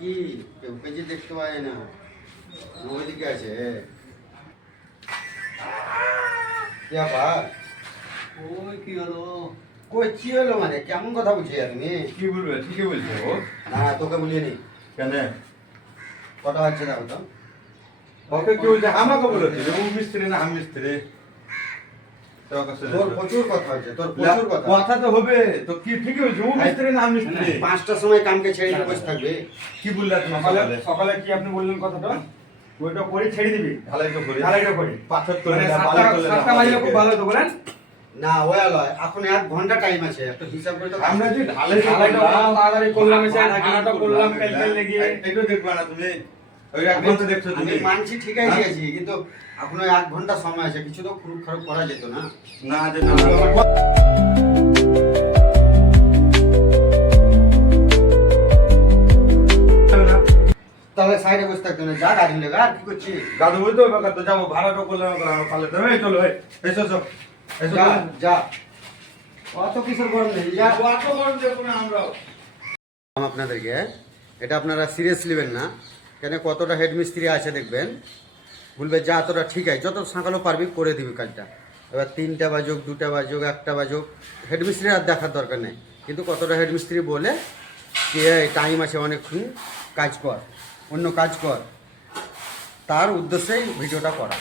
কি কেউ পেজে দেখতে পায় না, ওইদিকে আছে। কি আবার ওই কি হলো? কই কি হলো মানে কেমন কথা বলছি তুমি? কি বলবে? ঠিকই বলছে ও। না তোকে বলিয়ে নি কেন? কটা হচ্ছে না তো? ওকে কি বলছে? আমাকে বলেছে ও মিস্ত্রি না আমি মিস্ত্রি। তোর প্রচুর কথা হচ্ছে, তোর প্রচুর কথা। কথা তো হবে তো, কি ঠিকই বলছে ও মিস্ত্রি না আমি মিস্ত্রি। 5টার সময় কামকে ছেড়ে দিয়ে বসে থাকবে? কি বললা তুমি সকালে সকালে? সকালে কি আপনি বললেন কথাটা? ওইটা করে ছেড়ে দিবি, ঢালাই তো করে ঢালাইটা করে। পাথর করে মানে না, বালি করে না, 7টা বাজলে খুব ভালো হতো বলেন। না ওই লয়, এখন 1 ঘন্টা টাইম আছে, একটা হিসাব করে তো। আমরা যে ঢালাই ঢালাইটা করলাম, তাড়াতাড়ি করলাম, এসে ঢাকনাটা করলাম, কালকে লেগে। একটু দেখবা না তুমি? ওই এক ঘন্টা দেখছো আমি তুমি? মানছি ঠিকই দিয়েছি, কিন্তু এখনো 1 ঘন্টা সময় আছে, কিছু তো খুব খারাপ করা যেত না? না যে তাহলে সাইডে বসে থাকতো না, যা গাড়ি লেগা আর কি করছি? দাদু বলতো বেকার তো যাবো, ভাড়াটা করলাম পালে তো এই চলো এসো এসো এসো যা যা, অত কিসের গরম নেই, যা। অত গরম দেখো না আমরাও। আপনাদেরকে এটা আপনারা সিরিয়াস নেবেন না, কেন কতটা হেড মিস্ত্রি আছে দেখবেন, বলবে যা তোরা ঠিক আছে, যত সকালেও পারবি করে দিবি কাজটা। এবার 3টা বাজুক, 2টা বাজুক, 1টা বাজুক, হেড মিস্ত্রি আর দেখার দরকার নেই, কিন্তু কতটা হেড মিস্ত্রি বলে কি টাইম আছে অনেকক্ষণ, কাজ কর, অন্য কাজ কর, তার উদ্দেশ্যেই ভিডিওটা করা।